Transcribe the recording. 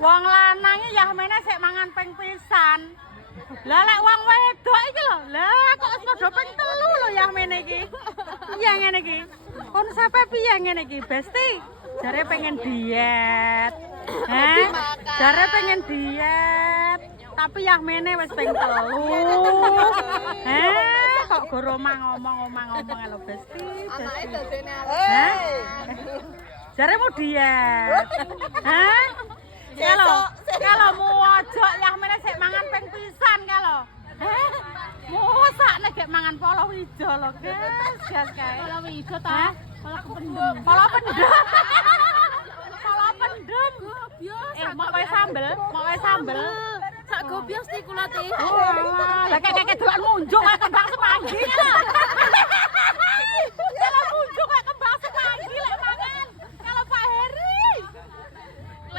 Wong lanang ya mene sik mangan ping pisan. Lah lek wong wedok iki lho, lah kok wis padha ping telu lho ya mene iki. Iya ngene iki. Konsepe piye ngene iki, Besti? Jare pengen diet. Heh? Jare pengen diet. Tapi ya mene wis ping telu. Heh, kok goro ngomong-ngomong lho, Besti. Anake dadene Heh? Jaremu diet. Hah? Kalau mau ojo ya mene sik mangan ping pisan kalau. Mosok nek gek mangan polo ijo lho, guys. Gas kae. polo ijo ta. Polo kependem. Polo pendem. Polo pendem. Biasa. Mau wae sambel. Sak gobios ti kula ti. Lah kek delok munjung aku ndak semanggi.